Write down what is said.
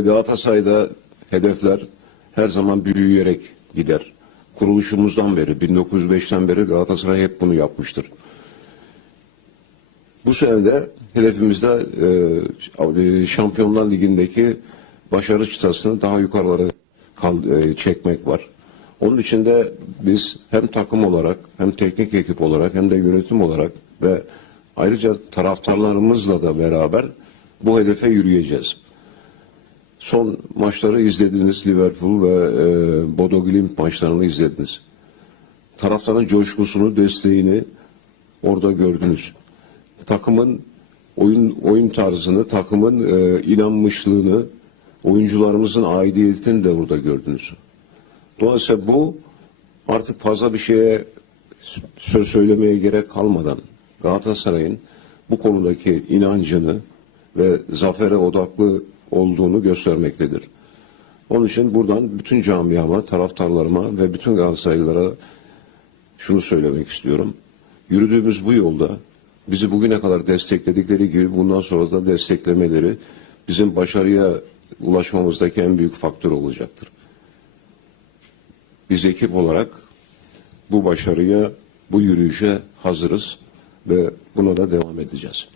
Galatasaray'da hedefler her zaman büyüyerek gider. Kuruluşumuzdan beri, 1905'ten beri Galatasaray hep bunu yapmıştır. Bu sene de hedefimizde e, Şampiyonlar Ligi'ndeki başarı çıtasını daha yukarılara e, çekmek var. Onun için de biz hem takım olarak hem teknik ekip olarak hem de yönetim olarak ve ayrıca taraftarlarımızla da beraber bu hedefe yürüyeceğiz. Son maçları izlediniz. Liverpool ve e, Bodo Glimt maçlarını izlediniz. Taraftarın coşkusunu, desteğini orada gördünüz. Takımın oyun oyun tarzını, takımın e, inanmışlığını, oyuncularımızın aidiyetini de orada gördünüz. Dolayısıyla bu artık fazla bir şeye söz söylemeye gerek kalmadan Galatasaray'ın bu konudaki inancını ve zafere odaklı olduğunu göstermektedir. Onun için buradan bütün camiama, taraftarlarıma ve bütün Galatasaraylılara şunu söylemek istiyorum. Yürüdüğümüz bu yolda bizi bugüne kadar destekledikleri gibi bundan sonra da desteklemeleri bizim başarıya ulaşmamızdaki en büyük faktör olacaktır. Biz ekip olarak bu başarıya, bu yürüyüşe hazırız ve buna da devam edeceğiz.